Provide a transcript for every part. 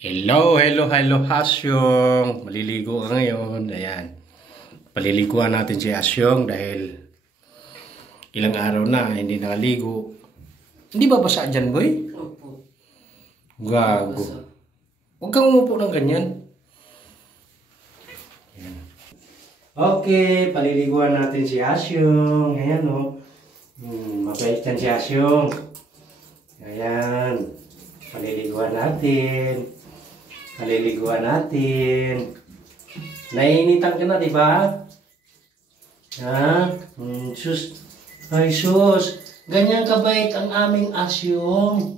Hello Asyong. Maliligo ka ngayon. Ayan. Paliliguan natin si Asyong dahil ilang araw na hindi nakaligo. Hindi ba basa dyan, boy? Opo. Gago. Huwag kang umupo ng ganyan. Ayan. Okay, paliliguan natin si Asyong. Ayan o. Mabait yan si Asyong. Ayan. Paliliguan natin. Naiinitan ka na, di ba? Ha? Sus. Ay, sus. Ganyan kabait ang aming Asyong.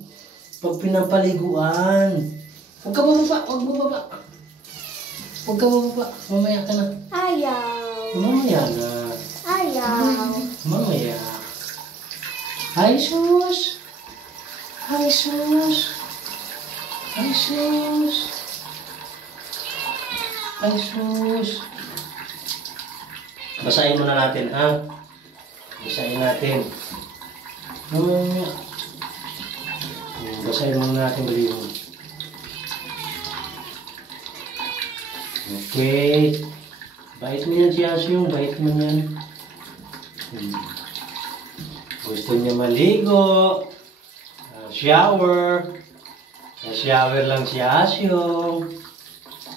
Pag pinapaliguan. Huwag ka bababa. Mamaya ka na. Ayaw. Mamaya na. Ayaw. Mamaya. Ay, sus. Ay, sus. Ay, sus. Ay, sus. Basahin muna natin, ha? Basahin natin. Basahin muna natin baliw. Okay. Bait mo yan si Asyong. Bait mo yan. Gusto niya maligo. Shower. Shower lang si Asyong.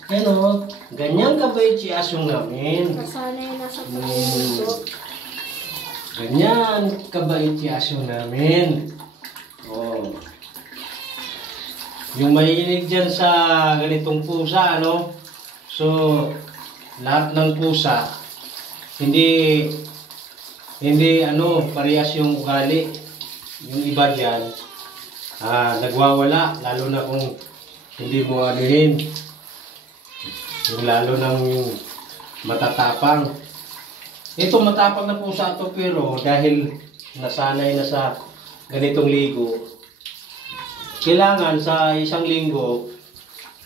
Ano? Ganyan kabait si Asyong namin. Nasanay na sa pagluto. Ganyan kabait si Asyong namin. Oh. Yung mahilig dyan sa ganitong pusa, ano? So, lahat ng pusa, hindi parehas yung ugali. Yung iba dyan, nagwawala, lalo na kung hindi mo anuhin. Yung lalo ng matatapang. Ito matapang na pusa ito, pero dahil nasanay na sa ganitong ligo, kailangan sa isang linggo,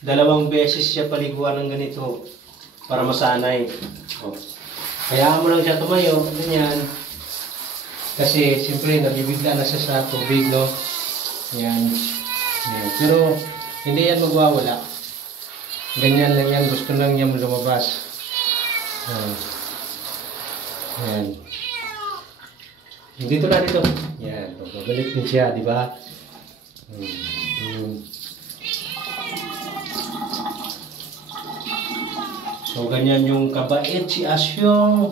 2 beses siya paliguan ng ganito para masanay. Oh. Kaya mo lang siya tumayo, ganyan. Kasi siyempre nabibigla na siya sa tubig, no? Yan. Pero hindi yan magwawala. Ganyan lang yan. Gusto lang niya lumabas. Yan. Dito na dito. Yan. Babalik din siya, di ba? So, ganyan yung kabait si Asyong.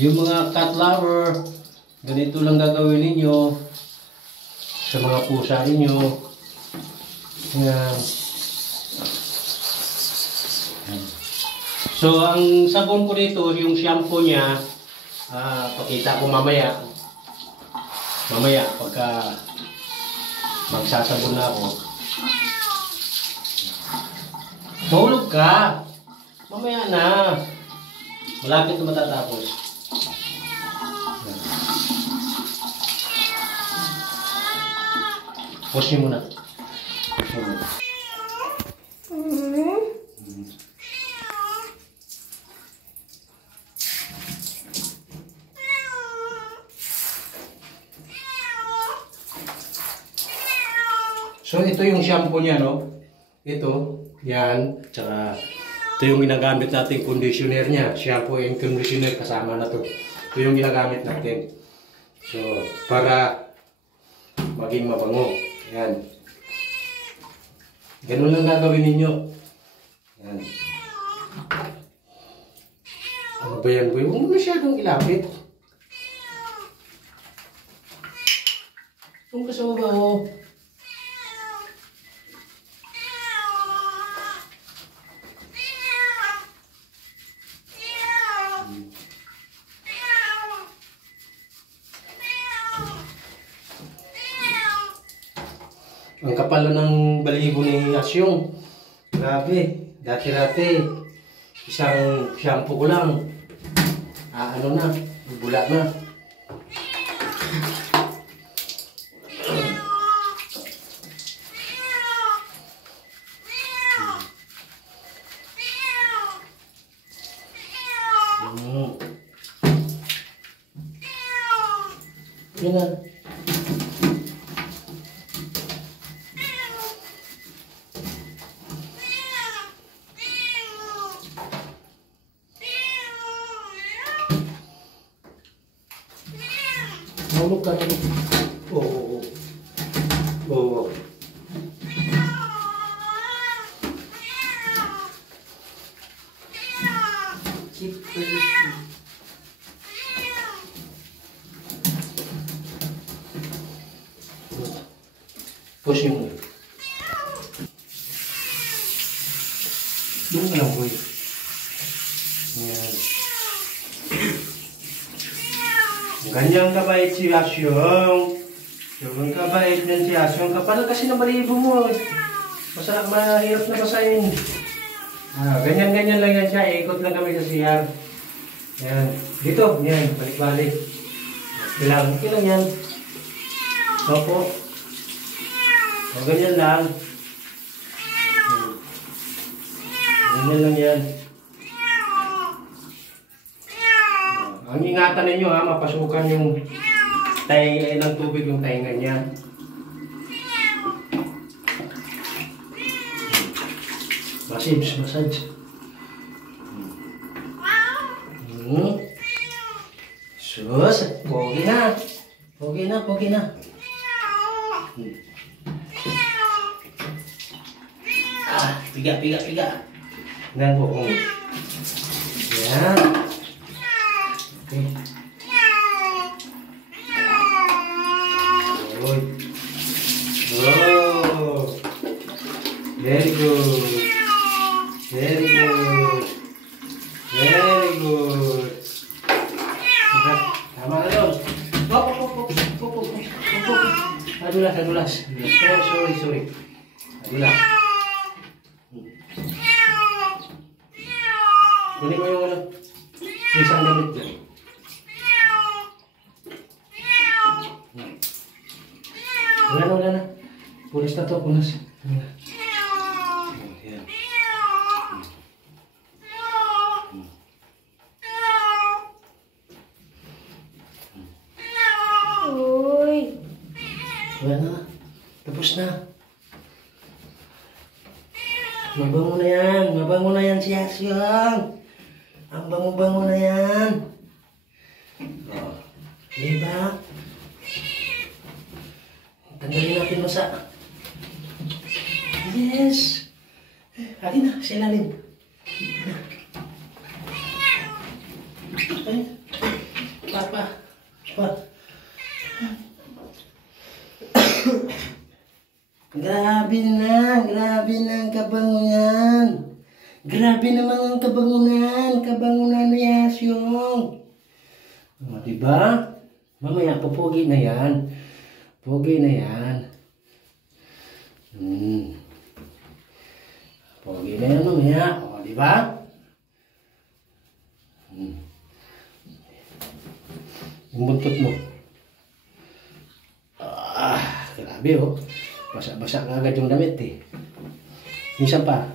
Yung mga cat lover, ganito lang gagawin ninyo sa mga pusa ninyo. Yan. So, ang sabon ko dito, yung shampoo niya, pakita ko mamaya. Mamaya, pagka magsasabon na ako. Mahulog ka! Mamaya na. Malapit na matatapos. Push niyo muna. So, ito yung shampoo niya, no? Ito, yan. Tsaka, ito yung ginagamit natin conditioner niya. Shampoo and conditioner, kasama na to. Ito yung ginagamit natin. So, para maging mabango. Yan. Ganun lang gagawin ninyo. Yan. Ano ba yan, boy? Huwag mo masyadong ilapit. Huwag ka sa baba, oh. Ang kapal ng baligo ni Asyong. Grabe. Dati-dati, isang shampoo ko lang. Ano na, bula na. Yan na. Tulog ka, tulog. Oo, oo, oo. Oo. Keep position. Push mo. Doon ka lang, boy. Yan. Ganyan kabait si Asyong. Yung kabait din si Asyong. Kapal kasi na balibo mo. Mahirap na basahin. Ganyan-ganyan lang yan siya. Ikot lang kami sa CR. Yan. Dito. Yan. Balik-balik. Okay lang yan. Opo. O, ganyan lang. Ganyan lang yan. Ang ingatan ninyo ha, mapasukan yung ng tubig yung tainga niya. Massage. Sus, pogi na. Pogi na. Piga. Yan po. Yan. Okay. Oh. Very good. Tama na doon. Adulas. Sorry. Adulas. Kunin mo yung isang damit dyan. Wala na. Pulis na to. Yan. Uy. Wala na. Tapos na. Mabango na yan si Asyong. Ang bango-bango na yan. Oh, diba? Tanggalin natin masa. Yes. Akin na, silalim. Ay, papa. Grabe na ang kabango yan. Grabe naman ang kabangunan ni Asyong. O, diba? Mamaya, pupugi na yan. Pugi na yan. Pugi na yan mamaya. O, diba? Yung buntot mo. Grabe oh. Basa-basa ka agad yung damit eh. Minsan pa.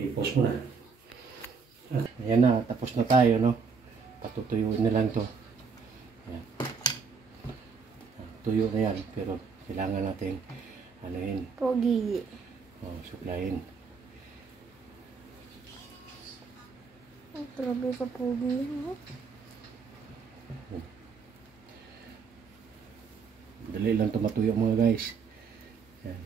I-post mo na. Ayan na, tapos na tayo, no? Patutuyuin na lang to. Ayan. Tuyo na yan, pero kailangan natin anuhin. Pogi. Suplayin. Grabe ka pogi. Dali lang ito matuyo mga guys. Yan.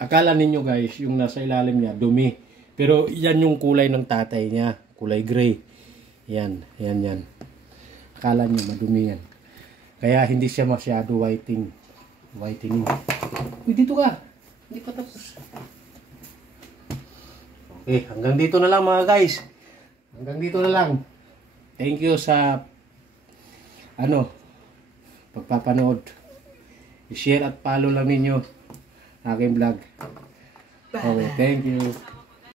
Akala ninyo guys, yung nasa ilalim niya, dumi. Pero yan yung kulay ng tatay niya. Kulay gray. Yan. Akala niyo madumi yan. Kaya hindi siya masyado whitening. Uy, dito ka. Hindi pa tapos. Okay, hanggang dito na lang mga guys. Hanggang dito na lang. Thank you sa pagpapanood. I-share at follow lang ninyo aking vlog. Okay, thank you.